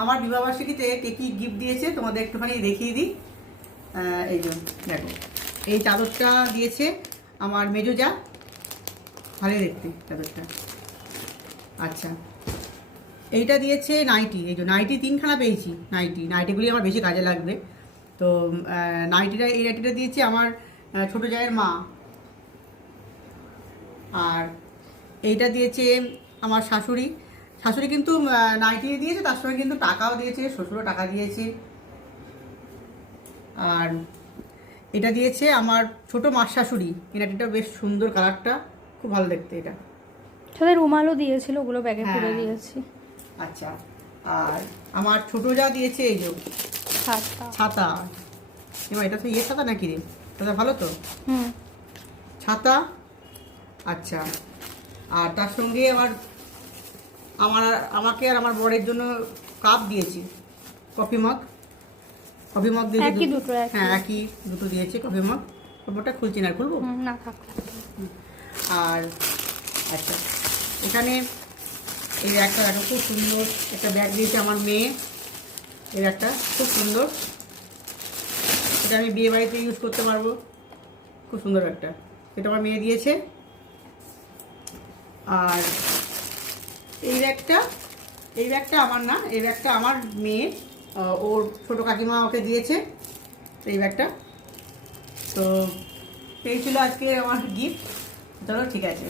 আমার বিবাহবার্ষিকীতে কে কি গিফট দিয়েছে তোমাদের একটুখানি দেখিয়ে দিই। এই যে দেখো, এই চাদরটা দিয়েছে আমার মেজো যা, ভালো দেখতে চাদরটা। আচ্ছা, এইটা দিয়েছে নাইটি, এই যে নাইটি 3খানা পেয়েছি। নাইটিগুলি আমার বেশি কাজে লাগবে। তো এই নাইটিটা দিয়েছে আমার ছোটো জায়ের মা। আর এইটা দিয়েছে আমার শাশুড়ি। শাশুড়ি কিন্তু নাইটি দিয়েছে, তার সঙ্গে কিন্তু টাকাও দিয়েছে, শ্বশুরও টাকা দিয়েছে। আর এটা দিয়েছে আমার ছোটো মার শাশুড়ি। এই নাইটিটা বেশ সুন্দর, কালারটা খুব ভালো দেখতে। এটা তাদের রুমালও দিয়েছিল, ওগুলো ব্যাগে হ্যাঁ। করে দিয়েছি। আচ্ছা, আর আমার ছোটো যা দিয়েছে এই যে ছাতা। এবার এটা তো ছাতা নাকি রে? ছাতা ভালো তো? ছাতা। আচ্ছা, আর তার সঙ্গে আমাকে আর আমার বরের জন্য কাপ দিয়েছি, কফি মগ দিয়েছে। হ্যাঁ, একই দুটো দিয়েছে কফি মগ। কাপড়টা খুলছি না, খুলবো না থাক। আর আচ্ছা, এখানে এই একটা খুব সুন্দর একটা ব্যাগ দিয়েছে আমার মেয়ে। এই একটা খুব সুন্দর, এটা আমি বিয়ে বাড়িতে ইউজ করতে পারবো, খুব সুন্দর একটা। এটা আমার মেয়ে দিয়েছে। আর এই ব্যাগটা আমার না, এই ব্যাগটা আমার মেয়ে, ওর ছোটো কাকিমা ওকে দিয়েছে এই ব্যাগটা। তো এই ছিল আজকে আমার গিফট। চলো ঠিক আছে।